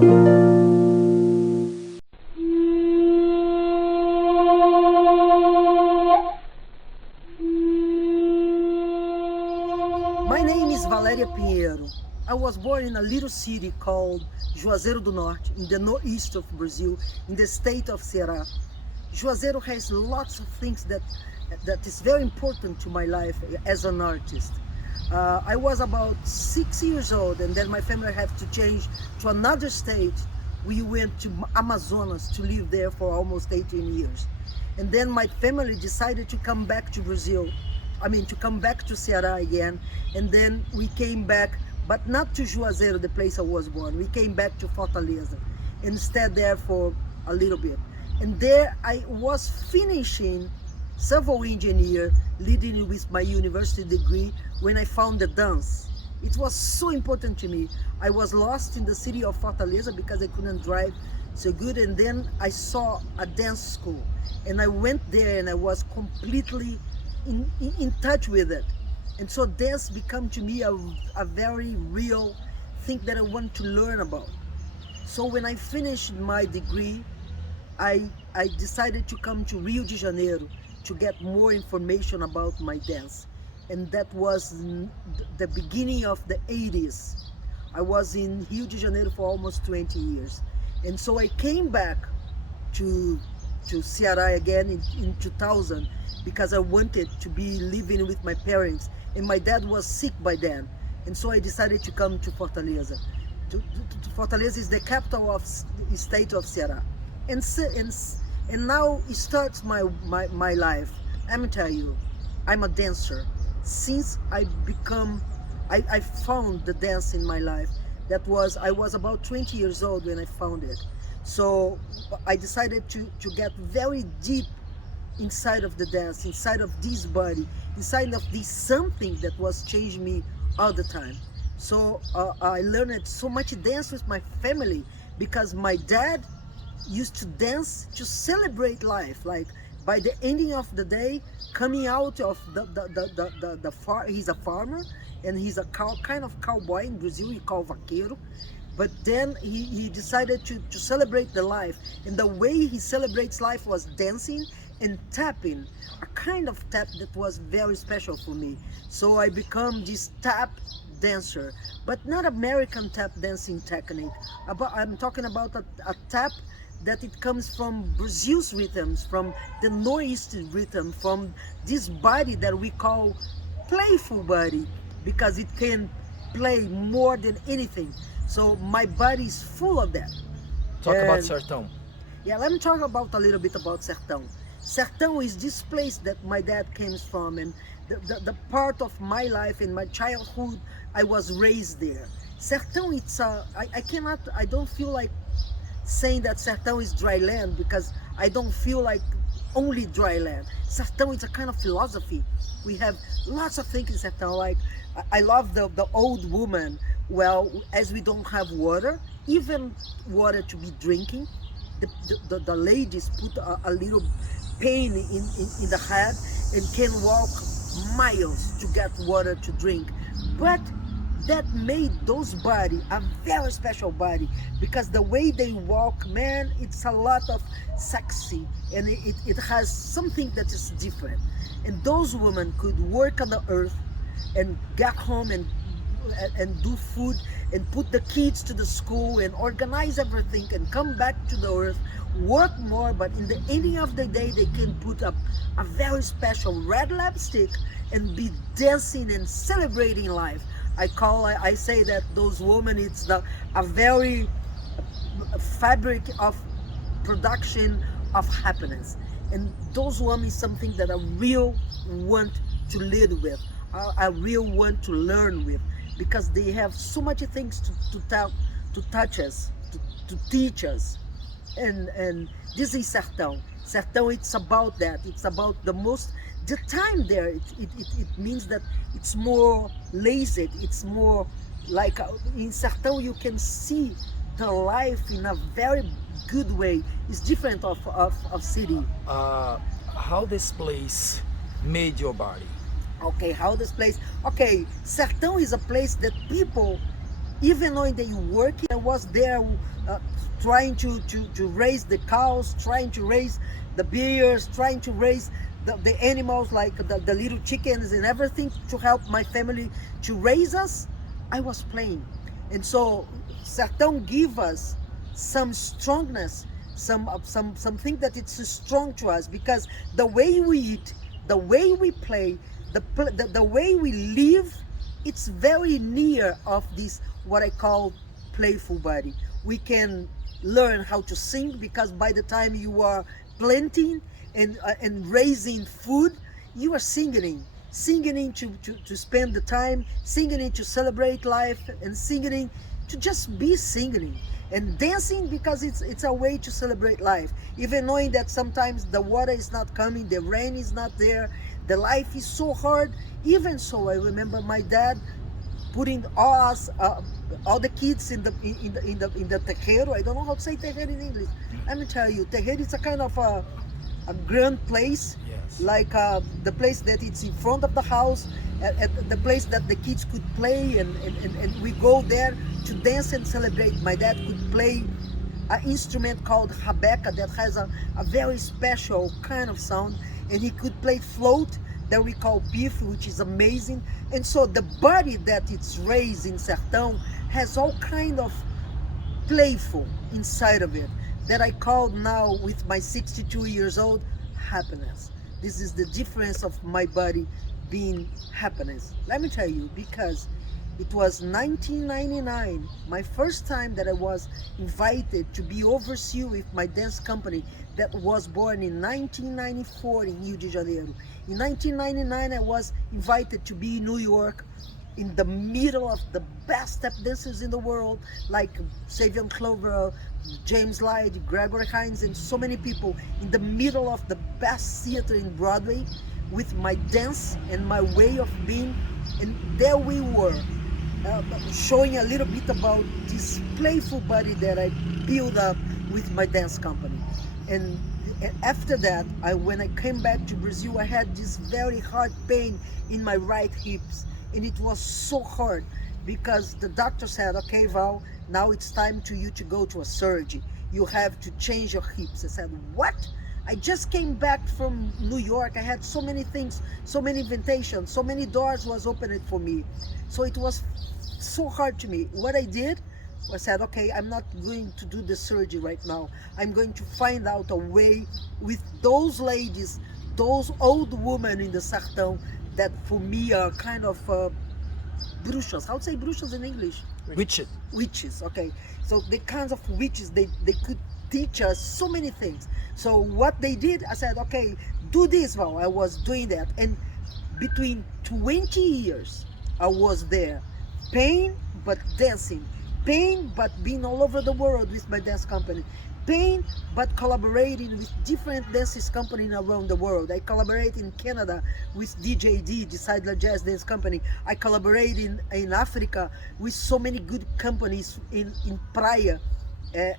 I was born in a little city called Juazeiro do Norte, in the northeast of Brazil, in the state of Ceará. Juazeiro has lots of things that is very important to my life as an artist. I was about 6 years old, and then my family had to change to another state. We went to Amazonas to live there for almost 18 years. And then my family decided to come back to Brazil. To come back to Ceará again. And then we came back, but not to Juazeiro, the place I was born. We came back to Fortaleza and stayed there for a little bit. And there I was finishing civil engineer, leading with my university degree, when I found the dance. It was so important to me. I was lost in the city of Fortaleza because I couldn't drive so good, and then I saw a dance school. And I went there and I was completely in touch with it. And so dance became to me a very real thing that I want to learn about. So when I finished my degree, I decided to come to Rio de Janeiro to get more information about my dance. And that was the beginning of the 80s. I was in Rio de Janeiro for almost 20 years. And so I came back to Ceará again in 2000 because I wanted to be living with my parents, and my dad was sick by then. And so I decided to come to Fortaleza. Fortaleza is the capital of the state of Ceará. And now it starts my life. Let me tell you, I'm a dancer. Since I found the dance in my life, I was about 20 years old when I found it. So I decided to get very deep inside of the dance, inside of this body, inside of this something that was changing me all the time. So I learned so much dance with my family because my dad used to dance to celebrate life. Like by the ending of the day, coming out of the farm, he's a farmer and he's a kind of cowboy. In Brazil we call vaqueiro. But then he decided to celebrate the life, and the way he celebrates life was dancing and tapping, a kind of tap that was very special for me. So I become this tap dancer, but not American tap dancing technique. I'm talking about a tap that it comes from Brazil's rhythms, from the Northeast rhythm, from this body that we call playful body, because it can play more than anything. So my body is full of that. Talk about Sertão. Yeah, let me talk about a little bit about Sertão. Sertão is this place that my dad came from, and the part of my life in my childhood, I was raised there. Sertão, I don't feel like saying that Sertão is dry land, because I don't feel like only dry land. Sertão is a kind of philosophy. We have lots of things in Sertão, like I love the old woman. Well, as we don't have water, even water to be drinking, the ladies put a little pain in the head and can walk miles to get water to drink. But that made those body a very special body, because the way they walk, man, it's a lot of sexy, and it has something that is different. And those women could work on the earth and get home and do food and put the kids to the school and organize everything and come back to the earth, work more, but in the ending of the day they can put up a very special red lipstick and be dancing and celebrating life. I say that those women, it's a very fabric of production of happiness, and those women is something that I really want to live with. I really want to learn with, because they have so much things to tell, to touch us, to teach us. And this is Sertão. Sertão, it's about that. It's about the time there. It means that it's more lazy. It's more like in Sertão you can see the life in a very good way. It's different of city. How this place made your body? Okay, how this place? Okay, Sertão is a place that people even though they working, I was there trying to raise the cows, trying to raise the bears, trying to raise the animals like the little chickens and everything to help my family to raise us. I was playing. And so Sertão give us some strongness, something that it's strong to us, because the way we eat, the way we play, the way we live, it's very near of this what I call playful body. We can learn how to sing, because by the time you are planting and raising food, you are singing to spend the time, singing to celebrate life, and singing to just be singing, and dancing because it's a way to celebrate life, even knowing that sometimes the water is not coming, the rain is not there, the life is so hard. Even so, I remember my dad putting us, all the kids in the terreiro. I don't know how to say terreiro in English. Let me tell you, terreiro is a kind of a grand place, Yes. like the place that it's in front of the house, at the place that the kids could play, and we go there to dance and celebrate. My dad could play an instrument called habita that has a very special kind of sound, and he could play float that we call pif, which is amazing. And so the body that it's raised in Sertão has all kind of playful inside of it that I call now, with my 62 years old, happiness. This is the difference of my body being happiness. Let me tell you, because it was 1999, my first time that I was invited to be overseer with my dance company that was born in 1994 in Rio de Janeiro. In 1999, I was invited to be in New York, in the middle of the best step dancers in the world, like Savion Clover, James Lyde, Gregory Hines, and so many people, in the middle of the best theater in Broadway, with my dance and my way of being. And there we were, showing a little bit about this playful body that I built up with my dance company. And after that, when I came back to Brazil, I had this very hard pain in my right hips, and it was so hard because the doctor said, okay, Val, now it's time to you to go to a surgery. You have to change your hips. I said, what? I just came back from New York. I had so many things, so many invitations, so many doors was opened for me. So it was so hard to me. What I did, I said, okay, I'm not going to do the surgery right now. I'm going to find out a way with those ladies, those old women in the Sertão that for me are kind of bruxas. How to say bruxas in English? Witches. Witches, okay. So the kinds of witches, they could teach us so many things. So what they did, I said, okay, do this. Well, I was doing that. And between 20 years, I was there. Pain, but dancing. Pain, but being all over the world with my dance company. Pain, but collaborating with different dances companies around the world. I collaborate in Canada with DJD, Decidler Jazz Dance Company. I collaborate in Africa with so many good companies in Praia,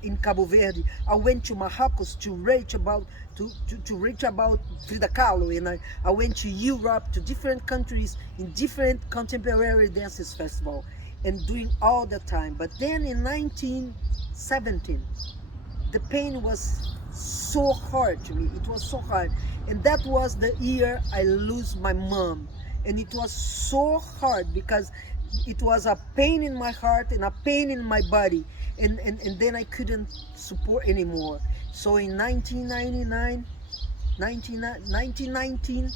in Cabo Verde. I went to Marrocos to reach about Frida Kahlo, and I went to Europe, to different countries in different contemporary dances festival, and doing all the time. But then in 1917, the pain was so hard to me. It was so hard, and that was the year I lose my mom, and it was so hard because it was a pain in my heart and a pain in my body, and then I couldn't support anymore. So in 1919,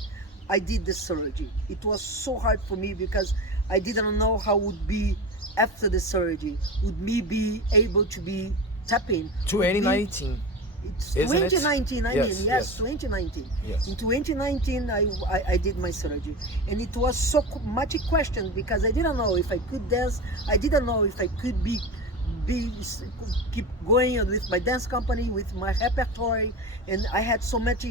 I did the surgery. It was so hard for me because I didn't know how it would be after the surgery. Would me be able to be tapping? 2019. It's Isn't it? 2019, I Yes, mean, yes. 2019. Yes. In 2019, I did my surgery, and it was so much questions because I didn't know if I could dance. I didn't know if I could keep going with my dance company, with my repertoire, and I had so much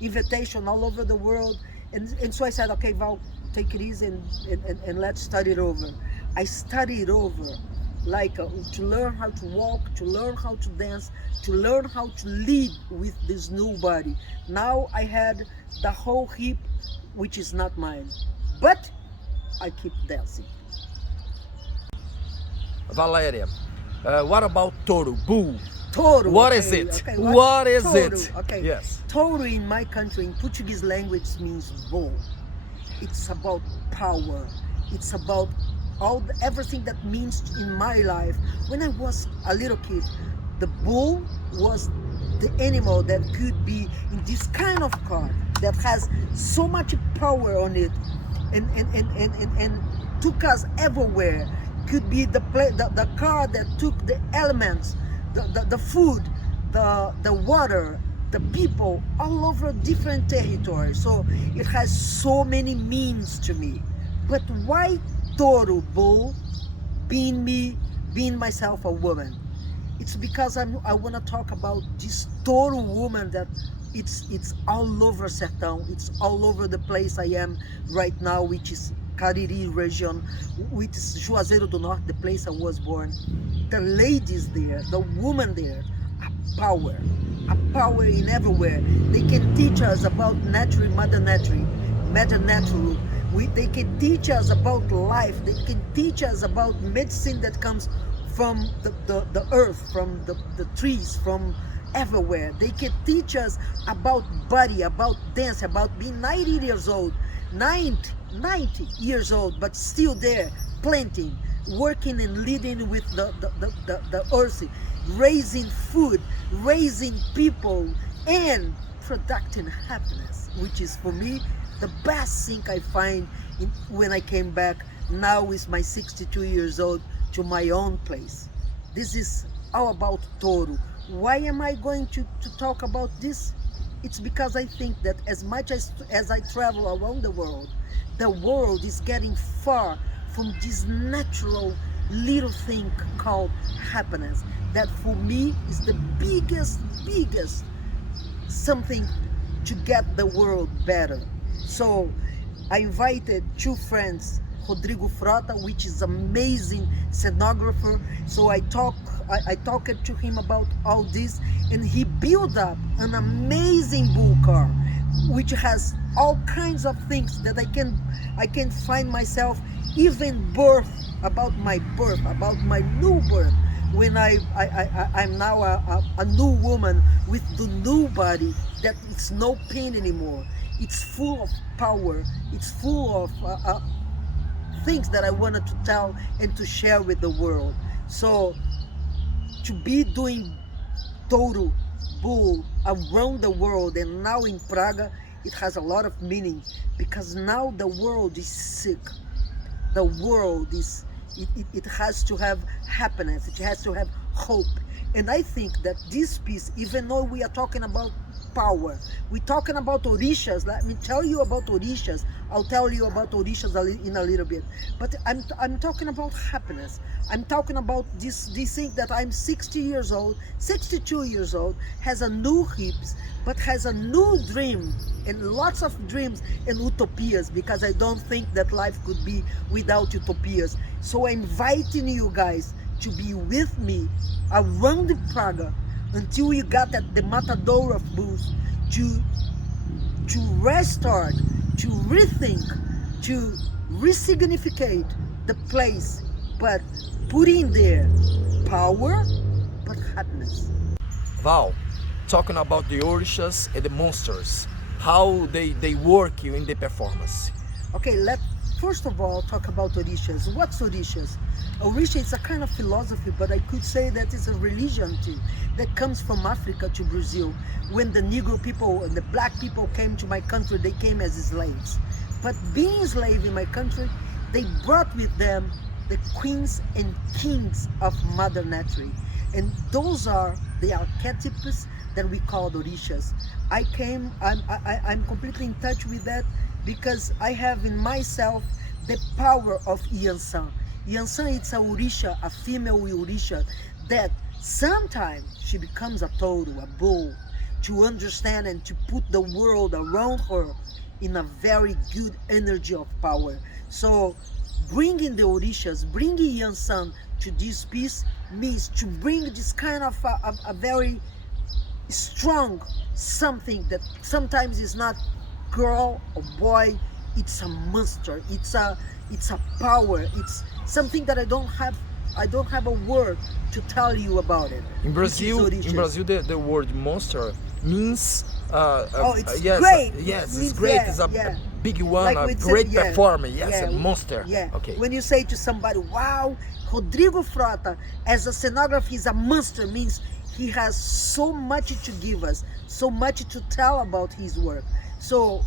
invitation all over the world, and so I said, okay, Val, take it easy and let's start it over. I studied over, like to learn how to walk, to learn how to dance, to learn how to lead with this new body. Now I had the whole hip, which is not mine, but I keep dancing. Valéria, what about Touro, bull? Touro. What okay, is it? okay, What is Touro, it? Okay. Yes. Touro in my country, in Portuguese language, means bull. It's about power. It's about everything that means in my life. When I was a little kid, the bull was the animal that could be in this kind of car that has so much power on it and took us everywhere. Could be the car that took the elements, the food, the water, the people all over different territories. So it has so many means to me. But why Touro, bull, being me, being myself a woman? It's because I want to talk about this Touro woman that it's all over Sertão. It's all over the place I am right now, which is Cariri region, which is Juazeiro do Norte, the place I was born. The ladies there, the women there, a power in everywhere. They can teach us about nature, mother nature, mother natural. They can teach us about life. They can teach us about medicine that comes from the earth, from the trees, from everywhere. They can teach us about body, about dance, about being 90 years old, 90 years old, but still there, planting, working and leading with the earth, raising food, raising people, and producing happiness, which is for me the best thing I find when I came back now is my 62 years old to my own place. This is all about Touro. Why am I going to talk about this? It's because I think that as much as I travel around the world is getting far from this natural little thing called happiness. That for me is the biggest something to get the world better. So I invited two friends, Rodrigo Frota, which is amazing scenographer. So I talked to him about all this, and he built up an amazing bull car, which has all kinds of things that I can find myself even about my new birth. When I'm now a new woman with the new body that it's no pain anymore. It's full of power. It's full of things that I wanted to tell and to share with the world. So to be doing Touro, bull around the world and now in Praga, it has a lot of meaning because now the world is sick. The world is, it has to have happiness. It has to have hope. And I think that this piece, even though we are talking about power, we're talking about orishas. Let me tell you about orishas. I'll tell you about orishas in a little bit. But I'm talking about happiness. I'm talking about this thing that I'm 60 years old, 62 years old, has a new hips, but has a new dream and lots of dreams and utopias, because I don't think that life could be without utopias. So I'm inviting you guys to be with me around Praga until we got at the Matador of Bulls to restart, to rethink, to resignificate the place, but put in there power, but happiness. Val, talking about the orishas and the monsters, how they work in the performance. Okay, let's first of all talk about orishas. What's orishas? Orisha is a kind of philosophy, but I could say that it's a religion too, that comes from Africa to Brazil. When the Negro people and the black people came to my country, they came as slaves. But being slave in my country, they brought with them the queens and kings of Mother Nature. And those are the archetypes that we call orishas. I'm completely in touch with that because I have in myself the power of Yansan. Yansan, it's a orisha, a female orisha, that sometimes she becomes a Touro, a bull, to understand and to put the world around her in a very good energy of power. So bringing the orishas, bringing Yansan to this piece means to bring this kind of a very strong something that sometimes is not girl or boy, it's a monster, it's a power, it's something that I don't have I don't have a word to tell you about it. In Brazil, the word monster means it's yes, great. Yes, It means, it's great. yeah, It's a yeah. big one, Like a we great said, yeah, performer. Yes, yeah, a monster. Yeah. Okay. When you say to somebody, wow, Rodrigo Frota as a scenographer is a monster, means he has so much to give us, so much to tell about his work. So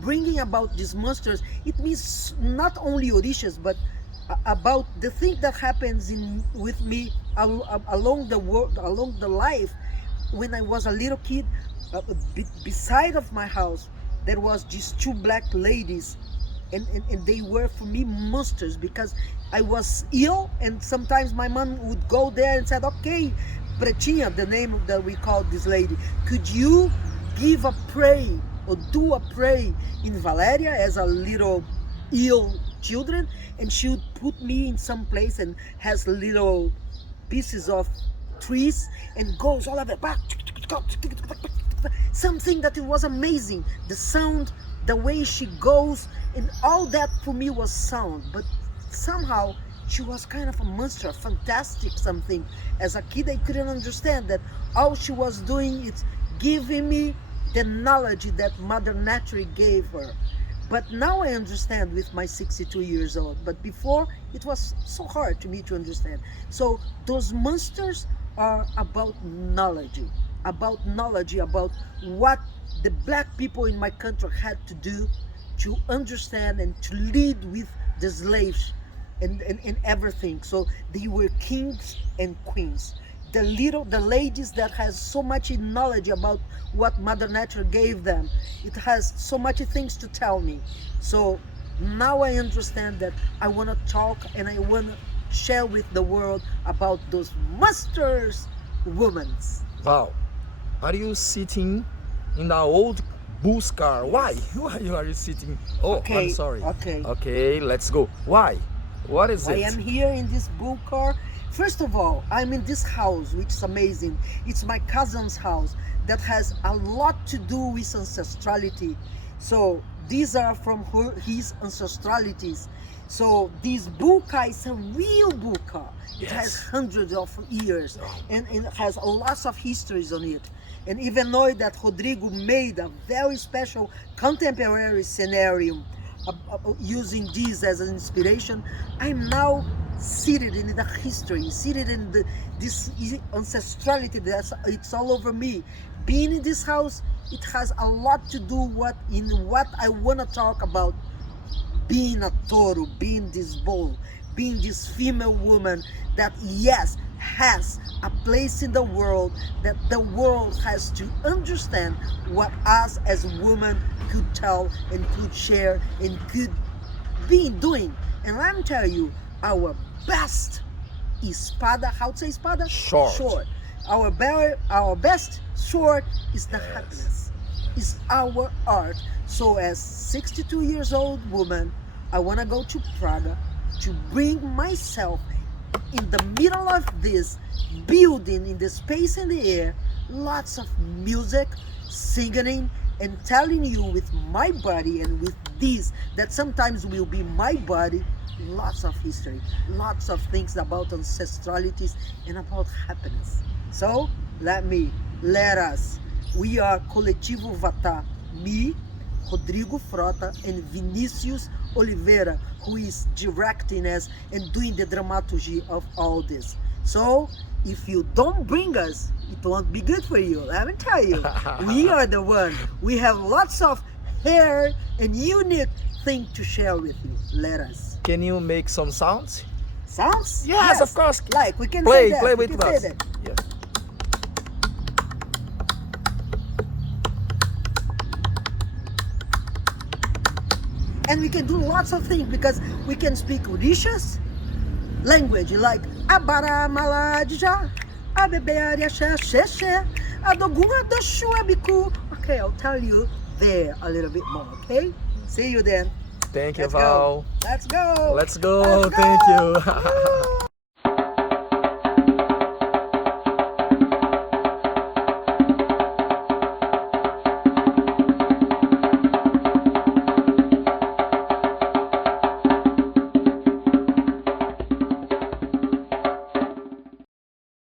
bringing about these monsters, it means not only Orishas, but about the thing that happens with me along the world, along the life. When I was a little kid, beside of my house, there was these two black ladies, and they were for me monsters, because I was ill, and sometimes my mom would go there and said, okay, Pretinha, the name that we called this lady, could you give a pray or do a pray in Valeria as a little ill children? And she would put me in some place and has little pieces of trees and goes all over back, something that it was amazing, the sound, the way she goes, and all that for me was sound. But somehow she was kind of a monster, fantastic something. As a kid, I couldn't understand that all she was doing is giving me the knowledge that Mother Nature gave her. But now I understand with my 62 years old. But before, it was so hard to me to understand. So those monsters are about knowledge, about what the black people in my country had to do to understand and to lead with the slaves and everything. So they were kings and queens. The ladies that has so much knowledge about what Mother Nature gave them. It has so much things to tell me. So now I understand that I want to talk and I want to share with the world about those monsters, women. Wow. Are you sitting in the old bus car? Why? Why are you sitting? Oh, Okay, I'm sorry. okay. Okay, let's go. Why? What is I it? am here in this bull car. First of all, I'm in this house, which is amazing. It's my cousin's house that has a lot to do with ancestrality. So these are from his ancestralities. So this buka is a real buka. It has hundreds of years and it has lots of histories on it. And even though that Rodrigo made a very special contemporary scenario using this as an inspiration, I'm now seated in the history, seated in this ancestrality that's it's all over me. Being in this house, it has a lot to do what I want to talk about. Being a Touro, being this bull, being this female woman that, yes, has a place in the world, that the world has to understand what us as women could tell and could share and could be doing. And let me tell you, our best espada, how to say espada? Short. Our best sword is the happiness, is our art. So as 62 years old woman, I want to go to Praga to bring myself in the middle of this building, in the space in the air, lots of music, singing, and telling you with my body and with this that sometimes will be my body, lots of history, lots of things about ancestralities and about happiness. So let us, we are Coletivo Vata, me, Rodrigo Frota, and Vinicius Oliveira, who is directing us and doing the dramaturgy of all this. So if you don't bring us, it won't be good for you. Let me tell you, we are the one. We have lots of hair and unique thing to share with you. Let us. Can you make some sounds? Sounds? Yes, of course. Like we can Play say that. play We with can us. say that. Yes. And we can do lots of things because we can speak Orishas language like Abara Maladja, Abebearia Sheshe, Adoguma Doshuabiku. Okay, I'll tell you there a little bit more, okay? See you then. Thank you, Let's Val. go. Let's go. Let's go. Let's go. Thank you. Woo.